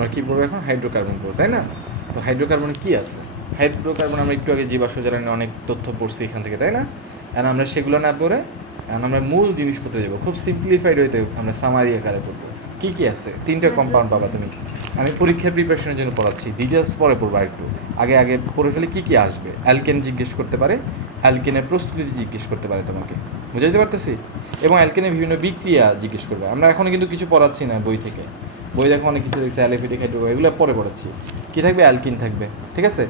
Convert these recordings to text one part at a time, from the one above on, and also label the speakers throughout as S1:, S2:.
S1: আমরা কী পড়ব এখন? হাইড্রোকার্বন পড়ব তাই না? তো হাইড্রোকার্বনে কী আছে? হাইড্রোকার্বন আমরা একটু আগে জীবাশ্ম জ্বালানি অনেক তথ্য পড়ছি এখান থেকে তাই না? আর আমরা সেগুলো না পড়ে এখন আমরা মূল জিনিসপত্রে যাব। খুব সিম্পলিফাইড হইতে আমরা সামারি আকারে পড়ব। কী কী আছে? তিনটা কম্পাউন্ড পাবা তুমি। আমি পরীক্ষার প্রিপারেশনের জন্য পড়াচ্ছি। ডিটেলস পরে পড়ব একটু আগে আগে পড়ে ফেলে কী কী আসবে? অ্যালকেন জিজ্ঞেস করতে পারে। অ্যালকেনের প্রস্তুতি জিজ্ঞেস করতে পারে তোমাকে। বুঝাইতে পারতেছি? এবং অ্যালকেনের বিভিন্ন বিক্রিয়া জিজ্ঞেস করবে। আমরা এখনও কিন্তু কিছু পড়াচ্ছি না বই থেকে। বই দেখো, অনেক কিছু দেখছি অ্যালিফিটিক হাইড্রো এগুলো পরে পড়াচ্ছি কী থাকবে? অ্যালকিন থাকবে, ঠিক আছে?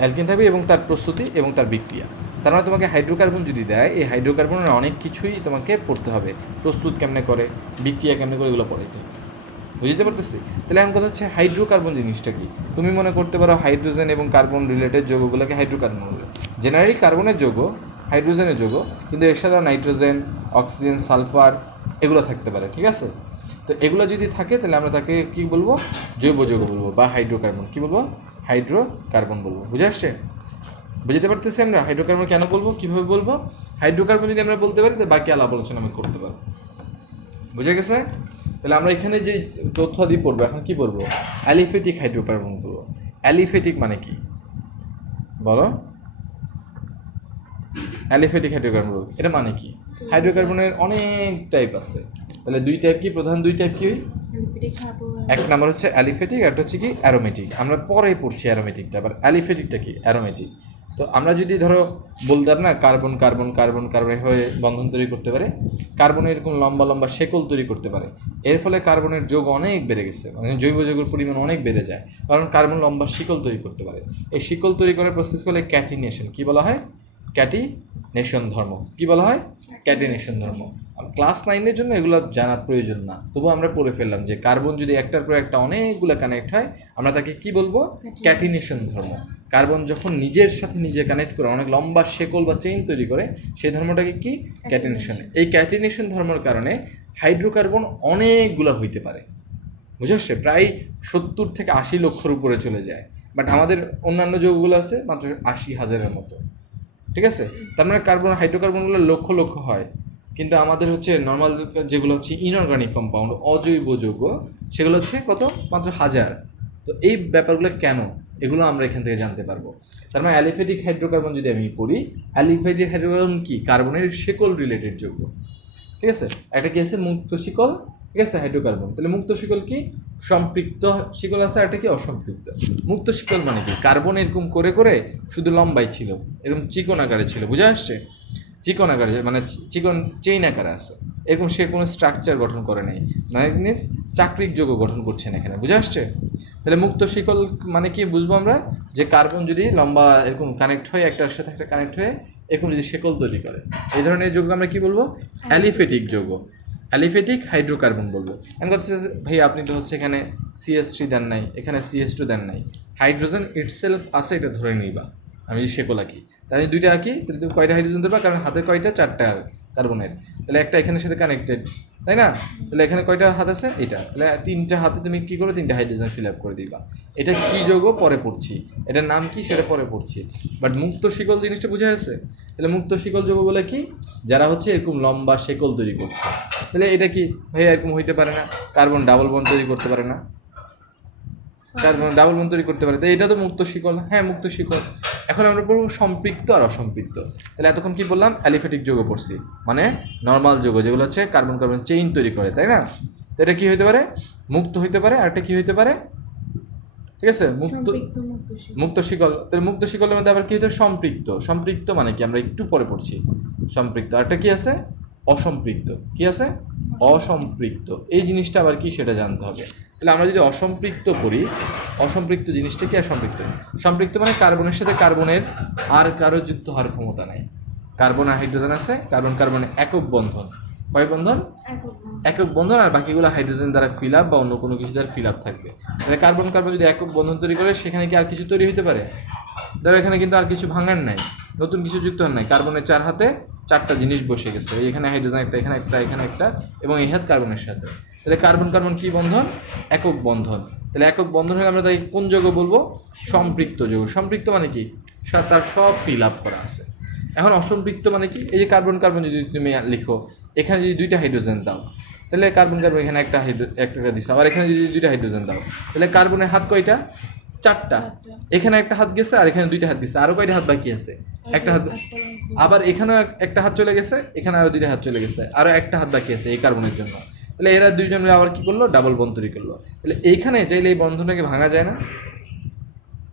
S1: অ্যালকিন থাকবে এবং তার প্রস্তুতি এবং তার বিক্রিয়া। তার মানে তোমাকে হাইড্রোকার্বন যদি দেয়, এই হাইড্রোকার্বনের অনেক কিছুই তোমাকে পড়তে হবে। প্রস্তুত কেমনে করে, বিক্রিয়া কেমনে করে এগুলো পড়াইতে। বুঝতে পারতেছি? তাহলে এখন কথা হচ্ছে হাইড্রোকার্বন জিনিসটা কি? তুমি মনে করতে পারো হাইড্রোজেন এবং কার্বন রিলেটেড যৌগগুলোকে হাইড্রোকার্বন বলে। জেনারেলি কার্বনের যৌগ, হাইড্রোজেনের যৌগ, কিন্তু সাথে নাইট্রোজেন, অক্সিজেন, সালফার, এগুলো থাকতে পারে, ঠিক আছে? তো এগুলো যদি থাকে তাহলে আমরা তাকে কি বলব? জৈব যৌগ বলব বা হাইড্রোকার্বন কি বলব? হাইড্রোকার্বন বলব। বুঝে আসছে? বুঝতে পারতেছি আমরা? হাইড্রোকার্বন কেন বলব? কীভাবে বলব? হাইড্রোকার্বন যদি আমরা বলতে পারি তো বাকি আলাপ আলোচনা আমি করতে পারব। বুঝে গেছে? তাহলে আমরা এখানে যে তথ্যাদি পড়ব এখন কি পড়ব অ্যালিফেটিক হাইড্রোকার্বন পড়ব অ্যালিফেটিক মানে কি? বলো। অ্যালিফেটিক হাইড্রোকার্বন এটা মানে কি? হাইড্রোকার্বনের অনেক টাইপ আছে। তাহলে দুই টাইপ কি? প্রধান দুই টাইপ কি? এক নাম্বার হচ্ছে অ্যালিফেটিক একটা হচ্ছে কি? অ্যারোমেটিক আমরা পরে পড়ছি অ্যারোমেটিকটা আবার অ্যালিফেটিকটা কি? অ্যারোমেটিক তো আমরা যদি ধরো বলতাম না কার্বন কার্বন কার্বন কার্বন হয়ে বন্ধন তৈরি করতে পারে কার্বন এরকম লম্বা লম্বা শেকল তৈরি করতে পারে। এর ফলে কার্বনের যোগ অনেক বেড়ে গেছে মানে জৈব যৌগের পরিমাণ অনেক বেড়ে যায় কারণ কার্বন লম্বা শিকল তৈরি করতে পারে। এই শিকল তৈরি করার প্রসেস বলে? ক্যাটিনেশন কি বলা হয়? ক্যাটিনেশন ধর্ম। কি বলা হয়? ক্যাটিনেশন ধর্ম। ক্লাস নাইনের জন্য এগুলো জানা প্রয়োজন না। তবু আমরা পড়ে ফেললাম যে কার্বন যদি একটার পর একটা অনেকগুলো কানেক্ট হয় আমরা তাকে কি বলব? ক্যাটিনেশন ধর্ম। কার্বন যখন নিজের সাথে নিজে কানেক্ট করে অনেক লম্বা শেকল বা চেইন তৈরি করে সেই ধর্মটাকে কি? ক্যাটিনেশন এই ক্যাটিনেশন ধর্মের কারণে হাইড্রোকার্বন অনেকগুলো হইতে পারে। বুঝে আসছে? প্রায় সত্তর থেকে আশি লক্ষর উপরে চলে যায়। বাট আমাদের অন্যান্য যৌগগুলো আছে মাত্র আশি হাজারের মতো। ঠিক আছে? তার মানে কার্বন হাইড্রোকার্বনগুলো লক্ষ লক্ষ হয়। কিন্তু আমাদের হচ্ছে নর্মাল যেগুলো হচ্ছে ইনঅর্গানিক কম্পাউন্ড অজৈব যৌগ, সেগুলো হচ্ছে কত? মাত্র হাজার। তো এই ব্যাপারগুলো কেন? এগুলো আমরা এখান থেকে জানতে পারব। তার মানে অ্যালিফেটিক হাইড্রোকার্বন যদি আমি পড়ি অ্যালিফেটিক হাইড্রোকার্বন কি? কার্বনের শেকল রিলেটেড যৌগ। ঠিক আছে? একটা কি আছে? মুক্ত শিকল ঠিক আছে হাইড্রোকার্বন তাহলে মুক্ত শিকল কি? সম্পৃক্ত শিকল আছে আর একটা কি? অসম্পৃক্ত। মুক্ত শিকল মানে কি? কার্বন এরকম করে করে শুধু লম্বাই ছিল এরকম চিকন আকারে ছিল বুঝে আসছে চিকন আকারে মানে চিকন চেইন আকারে আছে। এরকম সে কোনো স্ট্রাকচার গঠন করে নাই। মানে মিনস চাকরিক যোগ গঠন করছে না এখানে বুঝে আসছে তাহলে মুক্ত শিকল মানে কি বুঝব আমরা? যে কার্বন যদি লম্বা এরকম কানেক্ট হয়ে একটার সাথে একটা কানেক্ট হয়ে এরকম যদি শেকল তৈরি করে। এই ধরনের যৌগ আমরা কি বলব? অ্যালিফেটিক যৌগ। অ্যালিফেটিক হাইড্রোকার্বন বলব। এখন কথা ভাই আপনি তো হচ্ছে এখানে সিএস থ্রি দেন নাই, এখানে সিএস টু দেন নাই। হাইড্রোজেন ইটসেলফ আছে, এটা ধরে নিবা। আমি যদি শেকল আঁকি। তাহলে দুইটা আঁকি তুমি কয়টা হাইড্রোজেন ধরবা? কারণ হাতে কয়টা? চারটা কার্বনের তাহলে একটা এখানের সাথে কানেক্টেড তাই না? তাহলে এখানে কয়টা হাত আছে? এটা তাহলে তিনটা হাতে তুমি কী করো? তিনটা হাইড্রোজেন ফিল আপ করে দিবা। এটা কী যোগ? পরে পড়ছি। এটার নাম কি? সেটা পরে পড়ছি। বাট মুক্ত শিকল জিনিসটা বুঝে আছে তাহলে মুক্ত শিকল যৌগ বলে কি? যারা হচ্ছে এরকম লম্বা শেকল তৈরি করছে। তাহলে এটা কি? ভাইয়া এরকম হইতে পারে না। কার্বন ডাবল বন তৈরি করতে পারে না। কার্বন ডাবল বন তৈরি করতে পারে। তো এটা তো মুক্ত শিকল। হ্যাঁ মুক্ত শিকল। এখন আমরা পড়ব সম্পৃক্ত আর অসম্পৃক্ত। তাহলে এতক্ষণ কি বললাম? অ্যালিফেটিক যৌগ পড়ছি। মানে নর্মাল যৌগ যেগুলো হচ্ছে কার্বন কার্বন চেইন তৈরি করে তাই না? তো এটা কি হইতে পারে? মুক্ত হইতে পারে। আর একটা কী হইতে পারে? ঠিক আছে? মুক্ত মুক্ত শিকল। তাহলে মুক্ত শিকলের মধ্যে আবার কি হইতে সম্পৃক্ত। সম্পৃক্ত মানে কি? আমরা একটু পরে পড়ছি। সম্পৃক্ত। আরটা কি আছে? অসম্পৃক্ত। কি আছে? অসম্পৃক্ত। এই জিনিসটা আবার কি? সেটা জানতে হবে। তাহলে আমরা যদি অসম্পৃক্ত করি অসম্পৃক্ত জিনিসটা কি আর সম্পৃক্ত? সম্পৃক্ত মানে কার্বনের সাথে কার্বনের আর কারও যুক্ত হওয়ার ক্ষমতা নাই। কার্বন আর হাইড্রোজেন আছে কার্বন কার্বনের একক বন্ধন। কয় বন্ধন? একক বন্ধন। আর বাকিগুলো হাইড্রোজেন দ্বারা ফিল আপ বা অন্য কোনো কিছু দ্বারা ফিল আপ থাকবে। তাহলে কার্বন কার্বন যদি একক বন্ধন তৈরি করে সেখানে কি আর কিছু তৈরি হতে পারে? ধরো এখানে কিন্তু আর কিছু ভাঙার নাই নতুন কিছু যুক্ত হন নাই। কার্বনের চার হাতে চারটা জিনিস বসে গেছে এখানে হাইড্রোজেন একটা এখানে একটা এখানে একটা এবং এই হাত কার্বনের সাথে। তাহলে কার্বন কার্বন কি বন্ধন? একক বন্ধন। তাহলে একক বন্ধন হলে আমরা তাই কোন যৌগ বলব? সম্পৃক্ত যৌগ। সম্পৃক্ত মানে কি? তার সব ফিল আপ করা আছে। এখন অসম্পৃক্ত মানে কি? এই যে কার্বন কার্বন যদি তুমি লিখো, এখানে যদি দুইটা হাইড্রোজেন দাও, তাহলে কার্বন কার্বন এখানে একটা হাইড্রো একটা দিছে। আবার এখানে যদি দুইটা হাইড্রোজেন দাও, তাহলে কার্বনের হাত কয়টা? চারটা। এখানে একটা হাত গেছে আর এখানে দুইটা হাত গেছে আরও কয়টা হাত বাকি আছে? একটা হাত আবার এখানেও এক- একটা হাত চলে গেছে, এখানে আরও দুইটা হাত চলে গেছে। আরও একটা হাত বাকি আছে এই কার্বনের জন্য। তাহলে এরা দুইজন মিলে আবার কি করল? ডাবল বন্ধ তৈরি করল। তাহলে এইখানে চাইলে এই বন্ধনটাকে ভাঙা যায় না।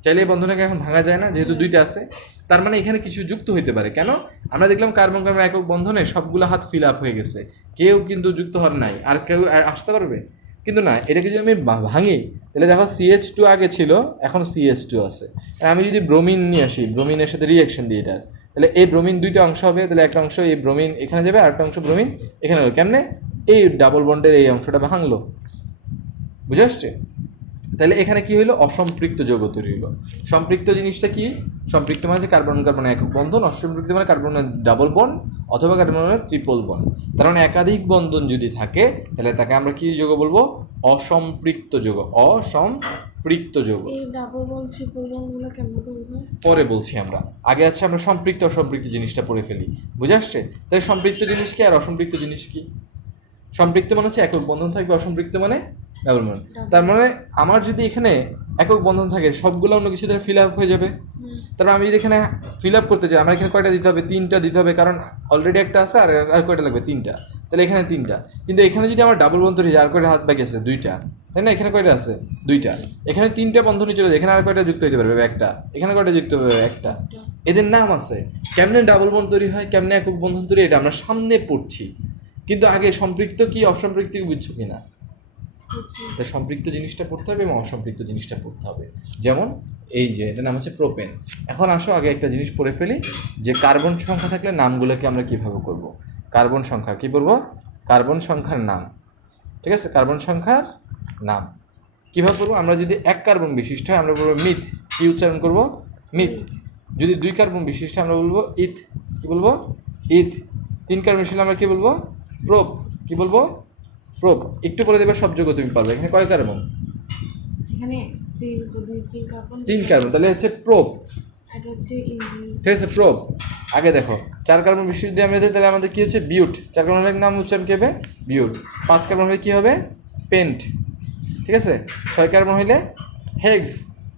S1: চাইলে এই বন্ধনটাকে এখন ভাঙা যায় না, যেহেতু দুইটা আছে। তার মানে এখানে কিছু যুক্ত হইতে পারে। কেন? আমরা দেখলাম কার্বন কার্বন একক বন্ধনে সবগুলো হাত ফিল আপ হয়ে গেছে। কেউ কিন্তু যুক্ত হওয়ার নাই। আর কেউ আসতে পারবে? কিন্তু না, এটাকে যদি আমি ভাঙি, তাহলে দেখো সিএইচ টু আগে ছিল, এখন সিএইচ টু আছে। আমি যদি ব্রোমিন নিয়ে আসি ব্রোমিনের সাথে রিয়াকশন দিই এটার। তাহলে এই ব্রোমিন দুইটা অংশ হবে, তাহলে একটা অংশ এই ব্রোমিন এখানে যাবে, আর একটা অংশ ব্রোমিন এখানে হবে কেমনে? এই ডাবল বন্ডের এই অংশটা ভাঙলো। বুঝে আসছে? তাহলে এখানে কি হলো অসম্পৃক্ত যৌগ তৈরি হলো সম্পৃক্ত জিনিসটা কি? সম্পৃক্ত মানে কার্বন কার্বন একক বন্ধন অসম্পৃক্ত মানে কার্বন ডাবল বন্ড অথবা কার্বন ট্রিপল বন্ড তার মানে একাধিক বন্ধন যদি থাকে তাহলে তাকে আমরা কি যৌগ বলব? অসম্পৃক্ত যৌগ অসম্পৃক্ত যৌগ। পরে বলছি আমরা। আগে আছে আমরা সম্পৃক্ত অসম্পৃক্ত জিনিসটা পড়ে ফেলি। বুঝে আসছে? তাহলে সম্পৃক্ত জিনিস কি আর অসম্পৃক্ত জিনিস কি? সম্পৃক্ত মানে হচ্ছে একক বন্ধন থাকবে অসম্পৃক্ত মানে ডাবল বন্ধন তার মানে আমার যদি এখানে একক বন্ধন থাকে সবগুলো অন্য কিছু দ্বারা ফিল আপ হয়ে যাবে। তারপর আমি যদি এখানে ফিল আপ করতে চাই আমার এখানে কয়টা দিতে হবে? তিনটা দিতে হবে কারণ অলরেডি একটা আছে আর আর কয়টা লাগবে? তিনটা। তাহলে এখানে তিনটা। কিন্তু এখানে যদি আমার ডাবল বন্ধন হয়ে যায় আর কয়টা হাত বাকি আছে? দুইটা। তাই না? এখানে কয়টা আছে? দুইটা। এখানে তিনটা বন্ধনই চলে যায়। এখানে আর কয়টা যুক্ত হতে পারবে? একটা। এখানে কয়টা যুক্ত হবে একটা। এদের নাম আছে। কেমনে ডাবল বন্ধ তৈরি হয়? কেমনে একক বন্ধন তৈরি এটা আমরা সামনে পড়ছি। কিন্তু আগে সম্পৃক্ত কি অসম্পৃক্ত কি বুঝছ কিনা?
S2: বুঝছি।
S1: তাই সম্পৃক্ত জিনিসটা পড়তে হবে এবং অসম্পৃক্ত জিনিসটা পড়তে হবে। যেমন এই যে এটা নাম হচ্ছে প্রোপেন এখন আসো আগে একটা জিনিস পড়ে ফেলি যে কার্বন সংখ্যা থাকলে নামগুলোকে আমরা কীভাবে করব? কার্বন সংখ্যা কি বলব? কার্বন সংখ্যার নাম। ঠিক আছে? কার্বন সংখ্যার নাম। কীভাবে করব? আমরা যদি এক কার্বন বিশিষ্ট হয় আমরা বলব মিথ কি উচ্চারণ করব? মিথ যদি দুই কার্বন বিশিষ্ট আমরা বলব ইথ কি বলব? ইথ তিন কার্বন বিশিষ্ট আমরা কী বলব? প্রোপ কি বলব? প্রোপ একটু পরে দেবে সব যোগ্য তুমি পারবে। এখানে কয় কার্বন?
S2: তিন কার্বন।
S1: তাহলে হচ্ছে প্রোপ
S2: হচ্ছে
S1: ঠিক আছে প্রোপ আগে দেখো চার কার্বন বিশিষ্ট দিয়ে আমরা তাহলে আমাদের কি হচ্ছে? বিউট। চার কার্বন হলে নাম উচ্চারণ কি হবে? বিউট। পাঁচ কার্বন হলে কি হবে? পেন্ট। ঠিক আছে? ছয় কার্বন হইলে হেগস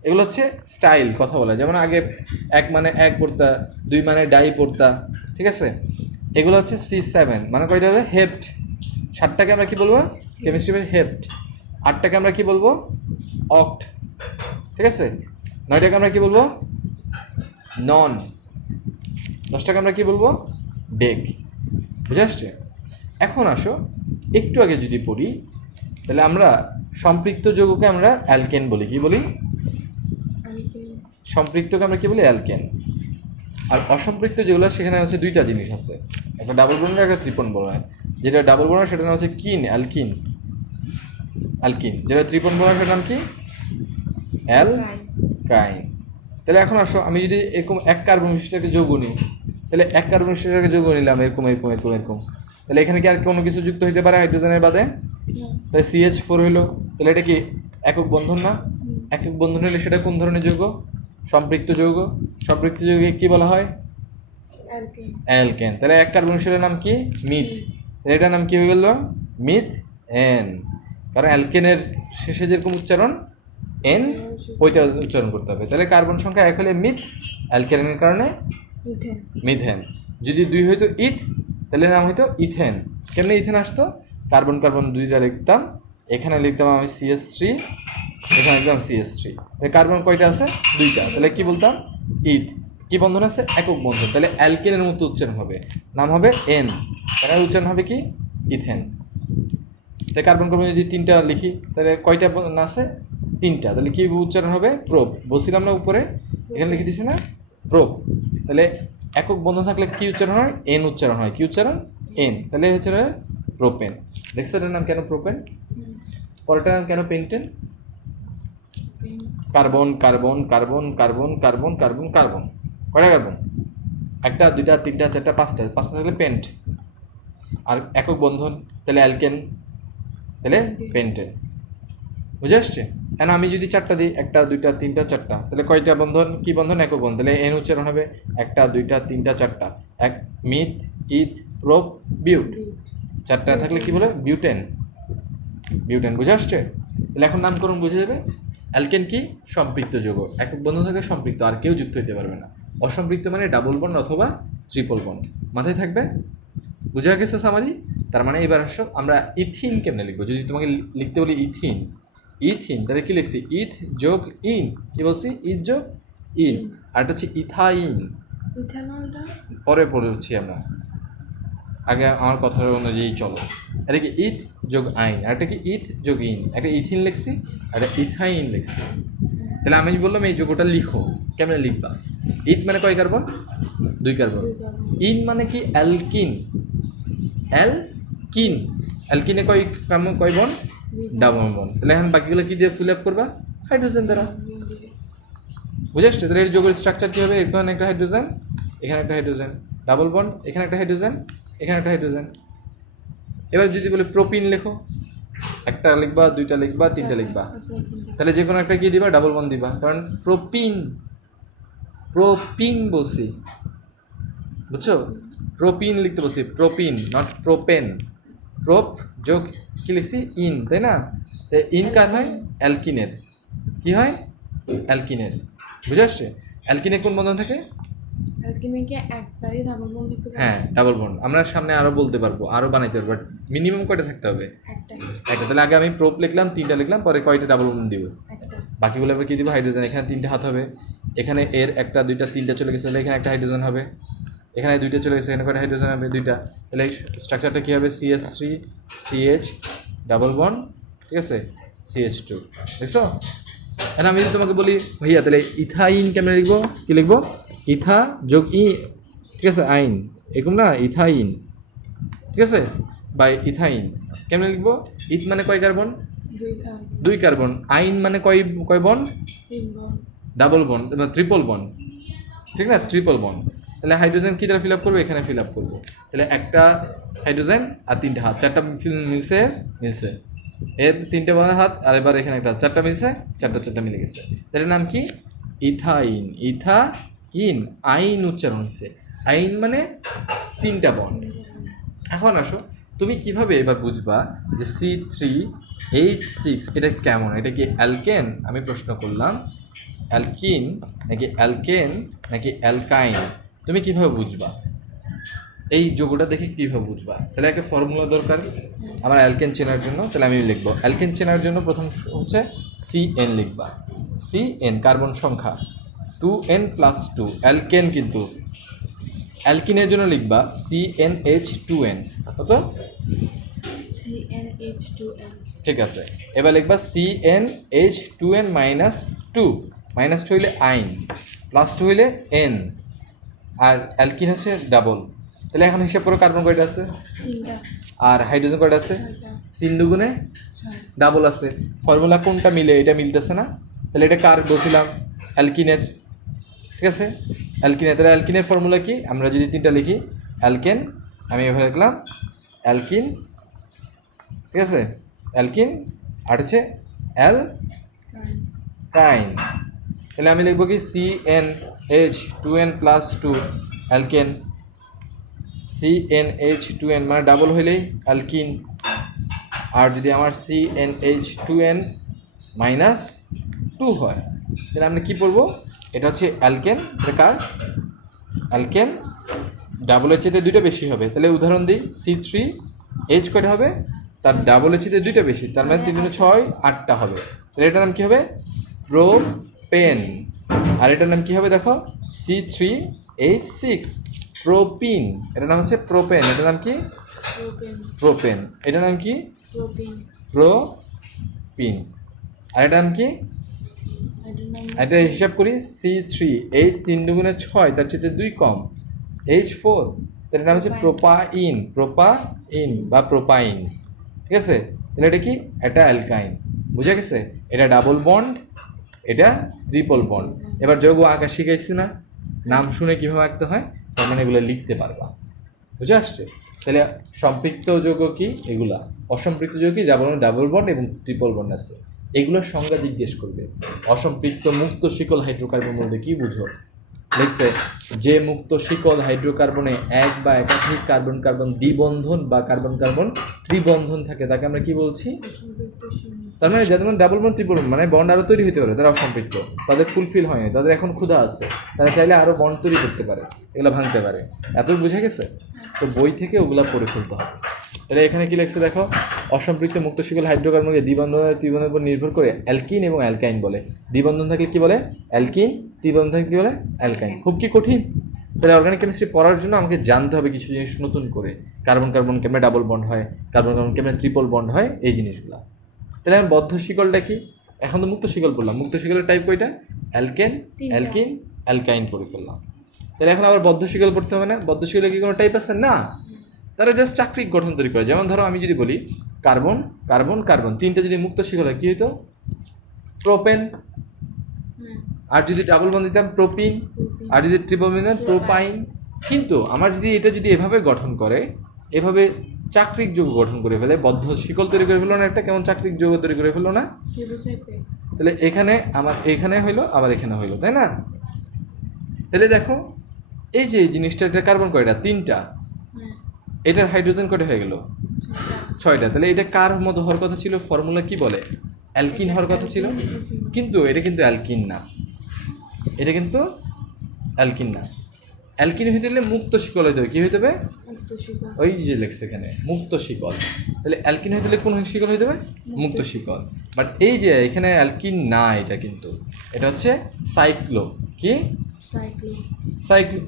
S1: এগুলো হচ্ছে স্টাইল কথা বলা। যেমন আগে এক মানে এক পড়তা দুই মানে ডাই পড়তা। ঠিক আছে? এগুলো হচ্ছে সি সেভেন মানে কয়টা হবে হেপ্ট সাতটাকে আমরা কি বলব? কেমিস্ট্রি হেপ্ট আটটাকে আমরা কি বলব? অক্ট ঠিক আছে? নয়টাকে আমরা কি বলব? নন দশটাকে আমরা কি বলব? ডেক বুঝে আসছে? এখন আসো, একটু আগে যদি পড়ি, তাহলে আমরা সম্পৃক্ত যৌগকে আমরা অ্যালকেন বলি। কি বলি? সম্পৃক্তকে আমরা কি বলি? অ্যালকেন আর অসম্পৃক্ত যেগুলো সেখানে হচ্ছে দুইটা জিনিস আছে। একটা ডাবল বোন একটা ত্রিপন বোন হয়। যেটা ডাবল বোন সেটার নাম হচ্ছে কিন অ্যালকিন। অ্যালকিন। যেটা ত্রিপন বোন সেটার নাম কি? অ্যাল
S2: কাই
S1: কাইন। তাহলে এখন আসো আমি যদি এরকম এক কার্বন বিশিষ্ট একটা যৌগ নিই তাহলে এক কার্বন বিশিষ্ট একটা যৌগ নিলাম এরকম এরকম এরকম এরকম। তাহলে এখানে কি আর কোনো কিছু যুক্ত হতে পারে হাইড্রোজেনের বাদে? তাই সিএইচ ফোর হইল। তাহলে এটা কি একক বন্ধন না। একক বন্ধন হলে সেটা কোন ধরনের যৌগ? সম্পৃক্ত যৌগ। সম্পৃক্ত যৌগে কি বলা হয়?
S2: অ্যালকেন।
S1: তাহলে এক কার্বন বিশিষ্টের নাম কি? মিথ। এটার নাম কি হয়ে গেল? Methane. কারণ অ্যালকেনের শেষে যেরকম উচ্চারণ এন ওইটা উচ্চারণ করতে হবে। তাহলে কার্বন সংখ্যা এক হলে মিথ অ্যালকেনের কারণে
S2: মিথেন।
S1: মিথেন। যদি দুই হইতো ইথ তাহলে নাম হইতো ইথেন। কেমনে ইথেন আসতো? কার্বন কার্বন দুইটা লিখতাম। এখানে লিখতাম আমি সিএস থ্রি এখানে লিখতাম সিএস থ্রি। কার্বন কয়টা আছে? দুইটা। তাহলে কি বলতাম? ইথ। কি বন্ধন আছে? একক বন্ধন। তাহলে অ্যালকেনের মতো উচ্চারণ হবে। নাম হবে এন তাহলে উচ্চারণ হবে কি? ইথেন। তাই কার্বন কার্বন যদি তিনটা লিখি তাহলে কয়টা বন্ধন আছে? তিনটা। তাহলে কি উচ্চারণ হবে? প্রোপ বলছিলাম না উপরে? এখানে লিখে দিছি না? প্রোপ তাহলে একক বন্ধন থাকলে কি উচ্চারণ হয়? এন উচ্চারণ হয়। কি উচ্চারণ? এন তাহলে হচ্ছে প্রোপেন। দেখছ এটার নাম কেন প্রোপেন? পরেরটার নাম কেন pentene? Carbon carbon carbon carbon carbon carbon carbon. কয়টা কার্বন একটা, দুইটা, তিনটা, চারটা, পাঁচটা। পাঁচটা থাকলে পেন্ট আর একক বন্ধন, তাহলে অ্যালকেন তাহলে পেন্টেন বুঝে আসছে? কেন আমি যদি চারটা দিই, একটা, দুইটা, তিনটা, চারটা, তাহলে কয়টা বন্ধন? কি বন্ধন? একক বন্ধন। তাহলে এন উচ্চারণ হবে একটা, দুইটা, তিনটা, চারটা। এক মিথ ইথ প্রোপ বিউট চারটা থাকলে কি বলে? বিউটেন বিউটেন বুঝে আসছে? তাহলে এখন নামকরণ বুঝে যাবে। অ্যালকেন কি? সম্পৃক্ত যৌগ। একক বন্ধ থাকলে সম্পৃক্ত, আর কেউ যুক্ত হতে পারবে না। অসম্পৃক্ত মানে ডাবল বন্ড অথবা ট্রিপল বন্ড মাথায় থাকবে? বুঝা গেছে সামারি? তার মানে এবার আসো আমরা ইথিন কেমনে লিখব? যদি তোমাকে লিখতে বলি ইথিন ইথিন তাহলে কি লিখছি? ইথ যোগ ইন। কি বলছি? ইথ যোগ ইন। আর এটা হচ্ছে ইথাইন। পরে পড়েছি আমরা। আগে আমার কথার অনুযায়ী চলো। এটা কি ইথ যোগ আইন? আর একটা কি? ইথ যোগ ইন। একটা ইথিন লিখছি আর একটা ইথাইন লিখছি। তাহলে আমি বললাম এই যোগটা লিখো। কেমনে লিখবা? ইথ মানে কয় কার্বন? দুই কার্বন। ইন মানে কি? অ্যালকিন। অ্যালকিন। অ্যালকিনে কয় কেমন কয় বন? ডাবল বন। তাহলে এখন বাকিগুলো কি দিয়ে ফিল আপ করবা? হাইড্রোজেন দ্বারা। বুঝে আসছে তাহলে এর যোগের স্ট্রাকচার কী হবে? এখানে একটা হাইড্রোজেন এখানে একটা হাইড্রোজেন। ডাবল বন্ড এখানে একটা হাইড্রোজেন এখানে একটা হাইড্রোজেন। এবার যদি বলে প্রোপিন লেখো একটা লিখবা দুইটা লিখবা তিনটা লিখবা।
S2: আচ্ছা।
S1: তাহলে যে কোনো একটা কি দিবা? ডাবল বন্ড দিবা। কারণ প্রোপিন প্রোপিন বলছি। বুঝছ? প্রোপিন লিখতে বলছি প্রোপিন নট প্রোপেন প্রোপ যোগ কি লিখছি? ইন তাই না? তাই ইন কার হয়? অ্যালকিনের। কি হয়? অ্যালকিনের। বুঝে আসছে? অ্যালকিনের কোন বন্ধন থাকে? হ্যাঁ ডাবল বন্ড আমরা সামনে আরও বলতে পারব আরও বানাইতে পারব বাট মিনিমাম কয়টা থাকতে হবে?
S2: একটা।
S1: তাহলে আগে আমি প্রোপ লিখলাম তিনটা লিখলাম পরে কয়টা ডাবল বন্ড দিব? বাকিগুলো আবার কী দিব? হাইড্রোজেন এখানে তিনটে হাত হবে। এখানে এর একটা দুইটা তিনটা চলে গেছে তাহলে এখানে একটা হাইড্রোজেন হবে। এখানে দুইটা চলে গেছে এখানে কয়টা হাইড্রোজেন হবে? দুইটা। তাহলে স্ট্রাকচারটা কী হবে? CS three CH double bond ঠিক আছে? সিএইচ টু দেখছ? এখন আমি যদি তোমাকে বলি ভাইয়া তাহলে ইথাইন কেমন লিখব? কী লিখব? ইথা যোগ ই ঠিক আছে আইন। এরকম না? ইথাইন ঠিক আছে? বাই ইথাইন। কেমন লিখব? ইথ মানে কয় কার্বন?
S2: দুই কার্বন।
S1: দুই কার্বন। আইন মানে কয় কয় বন।
S2: তিন বন্ড
S1: ডাবল বন ট্রিপল বন ঠিক না? ট্রিপল বন তাহলে হাইড্রোজেন কী দ্বারা ফিল আপ করব? এখানে ফিল আপ করব। তাহলে একটা হাইড্রোজেন আর তিনটে হাত। চারটা মিলছে? মিলছে। এর তিনটে বাঁধা হাত, আর এবার এখানে একটা চারটা মিলছে? চারটা চারটা মিলে গেছে। তাহলে নাম কি? ইথাইন। ইথা ইন আইন উচ্চারণ হয়েছে। আইন মানে তিনটা বন্ড এখন আসো, তুমি কীভাবে এবার বুঝবা যে সি থ্রি এইচ সিক্স এটা কেমন? এটা কি অ্যালকেন আমি প্রশ্ন করলাম। অ্যালকিন নাকি অ্যালকেন নাকি অ্যালকাইন? তুমি কীভাবে বুঝবা? এই যোগটা দেখে কীভাবে বুঝবা? তাহলে একটা ফর্মুলা দরকার। আমার অ্যালকেন চেনার জন্য তাহলে আমি লিখব। অ্যালকেন চেনার জন্য প্রথম হচ্ছে সি এন লিখবা। সি এন কার্বন সংখ্যা। Two N plus two alkane কিন্তু। অ্যালকিনের জন্য লিখবা C N H two N কত ঠিক আছে। এবার লিখবা C N H two N minus two minus two হইলে আইন প্লাস টু হইলে এন আর অ্যালকিন হচ্ছে ডাবল। তাহলে এখন হিসাব করো কার্বন কয়টা আছে? আর হাইড্রোজেন কয়টা আছে? তিন দুগুণে ডাবল আছে। ফর্মুলা কোনটা মিলে এটা মিলতেছে না? তাহলে এটা কার বলছিলাম? অ্যালকিনের। ঠিক আছে? অ্যালকিনের। তাহলে অ্যালকিনের ফর্মুলা কি? আমরা যদি তিনটা লিখি অ্যালকেন আমি এভাবে লিখলাম অ্যালকিন ঠিক আছে? অ্যালকিন আর হচ্ছে অ্যাল কাইন। তাহলে আমি লিখব কি? C N H two N plus two alkane C N H two N মানে ডাবল হইলেই অ্যালকিন আর যদি আমার C N H two N minus two হয়, তাহলে আমরা কী পড়ব? এটা হচ্ছে অ্যালকেন এটা কার? অ্যালকেন ডাবলের চেতে দুইটা বেশি হবে। তাহলে উদাহরণ দিই সি থ্রি এইচ কয়টা হবে? তার ডাবলের চেতে দুইটা বেশি, তার মানে তিন ছয় আটটা হবে। তাহলে এটার নাম কী হবে? প্রোপেন আর এটার নাম কী হবে দেখো? C three H six propyne এটার নাম হচ্ছে প্রোপেন এটার নাম কি?
S2: প্রোপেন
S1: এটার নাম কি?
S2: প্রোপিন
S1: আর এটার নাম কি? এটা হিসাব করি সি থ্রি এইচ তিন দুগুণে ছয় তার চেয়ে দুই কম। এইচ ফোর তার নাম হচ্ছে প্রোপাইন প্রোপাইন বা প্রোপাইন ঠিক আছে? তাহলে এটা কি? এটা অ্যালকাইন বুঝা গেছে? এটা ডাবল বন্ড এটা ত্রিপল বন্ড এবার যোগ আঁকা শিখাইছি না, নাম শুনে কীভাবে আঁকতে হয়, তার মানে এগুলো লিখতে পারবা। বুঝে আসছে? তাহলে সম্পৃক্ত যৌগ কি? এগুলা। অসম্পৃক্ত যৌগ কি? যেমন ডাবল বন্ড এবং ট্রিপল বন্ড আছে। এগুলোর সংজ্ঞা জিজ্ঞেস করবে। অসম্পৃক্ত মুক্ত শিকল হাইড্রোকার্বন বলতে কি বুঝো? লিখছে, যে মুক্ত শিকল হাইড্রোকার্বনে এক বা একাধিক কার্বন কার্বন দ্বিবন্ধন বা কার্বন কার্বন ত্রিবন্ধন থাকে, তাকে আমরা কি বলছি? তার মানে যাদের মানে ডাবল বন্ড ত্রিবল মানে বন্ড আরও তৈরি হতে পারে, তারা অসম্পৃক্ত তাদের ফুলফিল হয়নি তাদের এখন ক্ষুধা আছে। তারা চাইলে আরও বন্ড তৈরি করতে পারে, এগুলো ভাঙতে পারে। এত বুঝে গেছে? তো বই থেকে ওগুলা পড়ে ফেলতে হবে। তাহলে এখানে কি লেখছে দেখো? অসম্পৃক্ত মুক্ত শিকল হাইড্রোকার্বনকে দ্বিবন্ধন আর ত্রিবন্ধনের উপর নির্ভর করে অ্যালকিন এবং অ্যালকাইন বলে। দ্বিবন্ধন থাকলে কি বলে? অ্যালকিন। ত্রিবন্ধন থাকলে কি বলে? অ্যালকাইন। খুব কি কঠিন? তাহলে অর্গানিক কেমিস্ট্রি পড়ার জন্য আমাকে জানতে হবে কিছু জিনিস নতুন করে। কার্বন কার্বন কেমনে ডাবল বন্ড হয়? কার্বন কার্বন কেমনে ট্রিপল বন্ড হয়? এই জিনিসগুলো। তাহলে আমি বদ্ধ শিকলটা কি? এখন তো মুক্ত শিকল বললাম মুক্ত শিকলের টাইপ কয়টা? অ্যালকেন। অ্যালকিন অ্যালকাইন করে ফেললাম। তাহলে এখন আবার বদ্ধ শিকল পড়তে হবে না? বদ্ধ শিকলে কি কোনো টাইপ আছে? না। তারা জাস্ট চাকরিক গঠন তৈরি করে। যেমন ধরো আমি যদি বলি কার্বন কার্বন কার্বন। তিনটা যদি মুক্ত শিকল হয় কী হতো প্রোপেন আর যদি ডাবল বন্ধ দিতাম প্রোপিন
S2: প্রোপিন।
S1: আর যদি ট্রিপল বন্ধ দিতাম প্রোপাইন কিন্তু আমার যদি এটা যদি এভাবে গঠন করে এভাবে চাকরিক যৌগ গঠন করে ফেলে, বদ্ধ শিকল তৈরি করে ফেলো না একটা? কেমন চাকরিক যৌগ তৈরি করে ফেলো না? তাহলে এখানে আমার, এখানে হইল, আবার এখানে হইল, তাই না? তাহলে দেখো, এই যে জিনিসটা, এটা কার্বন কয়টা? তিনটা। এটার হাইড্রোজেন কয়টা হয়ে গেল।
S2: ছয়টা।
S1: তাহলে এটা কার মতো হওয়ার কথা ছিল? ফর্মুলা কি বলে? অ্যালকিন হওয়ার কথা ছিল? কিন্তু এটা কিন্তু অ্যালকিন না। এটা কিন্তু অ্যালকিন না। অ্যালকিন হইতে গেলে মুক্ত শিকল হইতে হবে। কী হইতে হবে? ওই যে লেখছে এখানে মুক্ত শিকল। তাহলে অ্যালকিন হইতে গেলে কোন শিকল হইতে হবে? মুক্ত শিকল। বাট এই যে এখানে অ্যালকিন না এটা কিন্তু এটা হচ্ছে সাইক্লো। কি?
S2: সাইক্লো।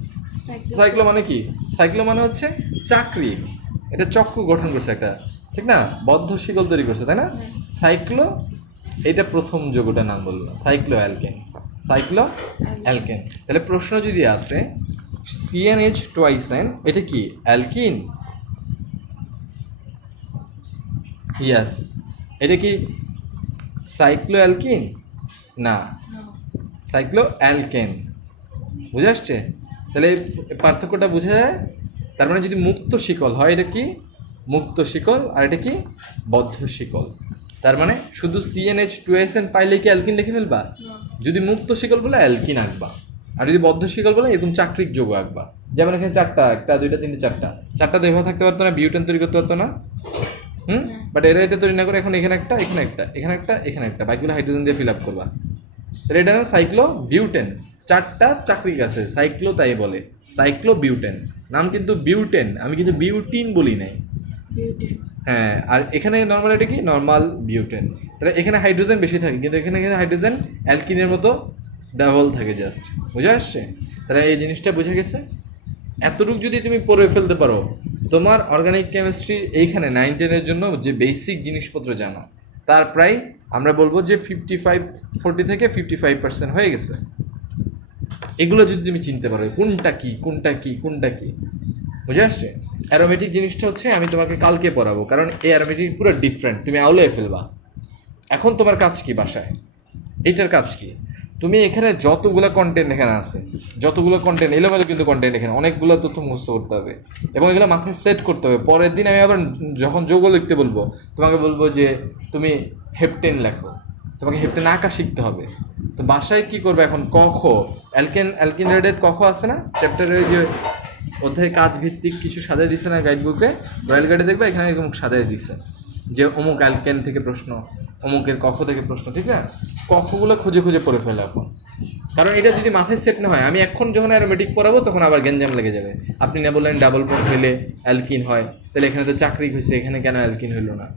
S1: সাইক্লো। মানে কি? সাইক্লো মানে হচ্ছে চাকরি। এটা চক্র গঠন করছে একটা ঠিক না? বদ্ধ শিকল তৈরি করছে তাই না?
S2: হ্যাঁ।
S1: সাইক্লো এটা প্রথম যোগটার নাম বলল। Cycloalkane. Cycloalkane. তাহলে প্রশ্ন যদি আসে সিএনএইচ টোয়াইস এন এটা কি? অ্যালকিন ইয়াস এটা কি সাইক্লো অ্যালকিন না. সাইক্লো অ্যালকেন বুঝে আসছে? তাহলে পার্থক্যটা বোঝা যায়? তার মানে যদি মুক্ত শিকল হয় এটা কি? মুক্ত শিকল আর এটা কি? বদ্ধ শিকল। তার মানে শুধু সিএনএইচ টু এস এন পাইলে কি অ্যালকিন লিখে ফেলবা? যদি মুক্ত শিকল বলে অ্যালকিন আঁকবা। আর যদি বদ্ধ শিকল বলে এরকম চাকরিক যোগ আঁকবা যেমন এখানে চারটা একটা দুইটা তিনটে চারটা। চারটা তো এভাবে থাকতে পারতো না বিউটেন তৈরি করতে পারতো না। হুম? বাট এরা এটা তৈরি না করে এখন এখানে একটা এখানে একটা এখানে একটা এখানে একটা। বাকিগুলো হাইড্রোজেন দিয়ে ফিল আপ করবা। তাহলে এটা নাম সাইক্লো বিউটেন চারটা চাকরিক আছে সাইক্লো তাই বলে। সাইক্লো বিউটেন নাম কিন্তু বিউটেন আমি কিন্তু বিউটিন বলি নাই। হ্যাঁ আর এখানে নর্মাল এটা কি? নর্মাল বিউটেন তাহলে এখানে হাইড্রোজেন বেশি থাকে কিন্তু এখানে কিন্তু হাইড্রোজেন অ্যালকিনের মতো ডাবল থাকে জাস্ট বুঝে আসছে? তাহলে এই জিনিসটা বুঝে গেছে? এতটুকু যদি তুমি পড়ে ফেলতে পারো, তোমার অর্গানিক কেমিস্ট্রি এইখানে নাইন টেনের জন্য যে বেসিক জিনিসপত্র জানা, তার প্রায় আমরা বলব যে ফিফটি ফাইভ ফোরটি থেকে ফিফটি ফাইভ পার্সেন্ট হয়ে গেছে। এগুলো যদি তুমি চিনতে পারো, কোনটা কি কোনটা কি কোনটা কি? বুঝে আসছে? অ্যারোমেটিক জিনিসটা হচ্ছে, আমি তোমাকে কালকে পড়াবো, কারণ এই অ্যারোমেটিক পুরো ডিফারেন্ট তুমি আউলে ফেলবা। এখন তোমার কাজ কি বাসায়? এইটার কাজ কি? তুমি এখানে যতগুলো কন্টেন্ট এখানে আছে, যতগুলো কন্টেন্ট এলোমেলো কিন্তু কন্টেন্ট এখানে, অনেকগুলো তথ্য মুখস্থ করতে হবে। এবং এগুলো মাথায় সেট করতে হবে। পরের দিন আমি আবার যখন যোগ লিখতে বলব, তোমাকে বলব যে তুমি হেপটেন লেখো। তোমাকে হেপটেন আঁকা শিখতে হবে। তো বাসায় কি করবে এখন? ক, খ। অ্যালকেন অ্যালকিন রেডের ক, খ আছে না? চ্যাপ্টারে যে অধ্যায় কাজ ভিত্তিক কিছু সাজাই দিছে না গাইড বুকে রয়্যাল গাইডে দেখবে এখানে এরকম সাজাই দিছে। যে অমুক অ্যালকেন থেকে প্রশ্ন অমুকের কক্ষ থেকে প্রশ্ন, ঠিক না? কক্ষগুলো খুঁজে খুঁজে পড়ে ফেলে এখন। কারণ এটা যদি মাথায় সেট না হয়, আমি এখন যখন অ্যারোমেটিক পড়াবো, তখন আবার গ্যাঞ্জাম লেগে যাবে। আপনি না বললেন ডাবল পয়েন্ট ফেলে অ্যালকিন হয়, তাহলে এখানে তো চাকরি হয়েছে এখানে কেন অ্যালকিন হইল না?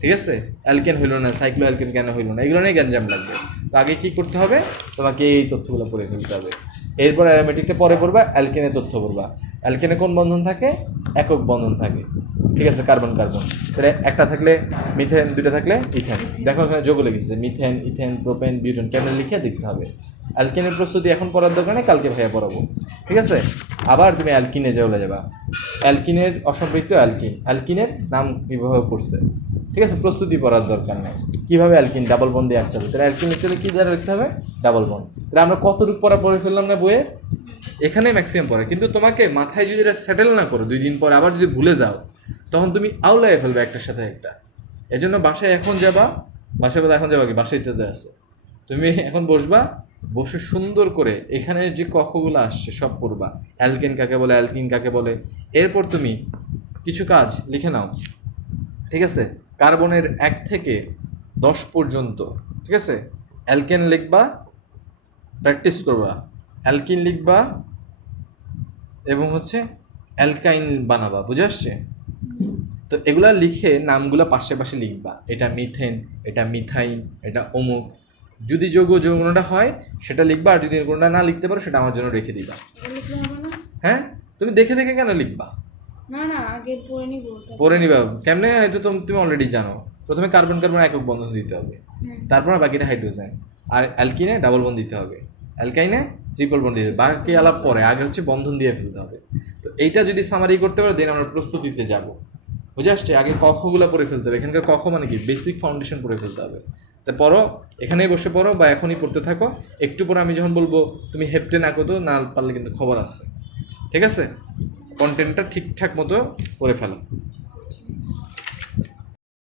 S1: ঠিক আছে? অ্যালকেন হইল না সাইক্লো অ্যালকেন কেন হইল না? এগুলো নিয়ে গ্যাঞ্জাম লাগবে। তো আগে কী করতে হবে? তোমাকে এই তথ্যগুলো পড়ে ফেলতে হবে। এরপর অ্যারোমেটিকটা পরে পড়বা অ্যালকেনের তথ্য পড়বা। অ্যালকেনে কোন বন্ধন থাকে? একক বন্ধন থাকে। ঠিক আছে, কার্বন কার্বন। তাহলে একটা থাকলে মিথেন, দুইটা থাকলে ইথেন। দেখো এখানে যোগ লিখেছে মিথেন, ইথেন, প্রোপেন, বিউটেন কেমন লিখে দেখতে হবে। অ্যালকিনের প্রস্তুতি এখন পড়ার দোকানে কালকে ভাইয়া পড়াবো। ঠিক আছে? আবার তুমি অ্যালকিনে চলে যাবা। অ্যালকিনের অসম্পৃক্ত অ্যালকিন, অ্যালকিনের নাম বিবাহ করছে। ঠিক আছে? প্রস্তুতি পড়ার দরকার নেই। কীভাবে অ্যালকিন? ডাবল বন দিয়ে আঁকতে হবে। তাহলে অ্যালকিন লিখতে কী দ্বারা লিখতে হবে? ডাবল বন তাহলে আমরা কতটুকু পড়া পড়ে ফেললাম না বইয়ে? এখানে ম্যাক্সিমাম পড়ে। কিন্তু তোমাকে মাথায় যদি এটা সেটেল না করো, দুই দিন পরে আবার যদি ভুলে যাও তখন তুমি আউলায় ফেলবে একটার সাথে একটা। এজন্য বাসায় এখন যাবা, বাসায় বলে এখন যাবা কি? বাসায় তো আসো তুমি এখন বসবা, বসে সুন্দর করে এখানে যে কক্ষগুলো আসছে, সব পড়বা। অ্যালকেন কাকে বলে, অ্যালকিন কাকে বলে? এরপর তুমি কিছু কাজ লিখে নাও, ঠিক আছে? কার্বনের এক থেকে দশ পর্যন্ত, ঠিক আছে? অ্যালকেন লিখবা, প্র্যাকটিস করবা। অ্যালকিন লিখবা এবং হচ্ছে অ্যালকাইন বানাবা, বুঝে আসছে? তো এগুলো লিখে নামগুলো পাশে পাশে লিখবা। এটা মিথেন এটা মিথাইন এটা অমুক। যদি যোগ্য যে কোনোটা হয় সেটা লিখবা আর যদি কোনোটা না লিখতে পারো সেটা আমার জন্য রেখে দিবা। হ্যাঁ? তুমি দেখে দেখে কেন লিখবা?
S2: না না আগে পড়ে নিবো তারপর-
S1: পরে নিবা। কেমনে? হয়তো তুমি তুমি অলরেডি জানো। প্রথমে কার্বন কার্বন একক বন্ধন দিতে হবে। তারপর বাকিটা হাইড্রোজেন। আর অ্যালকিনে ডাবল বন্ধ দিতে হবে। অ্যালকাইনে ট্রিপল বন্ড দিতে হবে। বাকি আলাপ পরে আগে হচ্ছে বন্ধন দিয়ে ফেলতে হবে। তো এইটা যদি সামারি করতে পারো দেন আমরা প্রস্তুতিতে যাব। বুঝে আসছে আগে কক্ষগুলো পড়ে ফেলতে হবে। এখানকার কক্ষ মানে কি? বেসিক ফাউন্ডেশন পড়ে ফেলতে হবে। তা পড়ো, এখানেই বসে পড়ো বা এখনই পড়তে থাকো। একটু পরে আমি যখন বলব, তুমি হেপটে না করতো না পারলে কিন্তু খবর আছে। ঠিক আছে? কন্টেন্টটা ঠিকঠাক মতো করে ফেলো।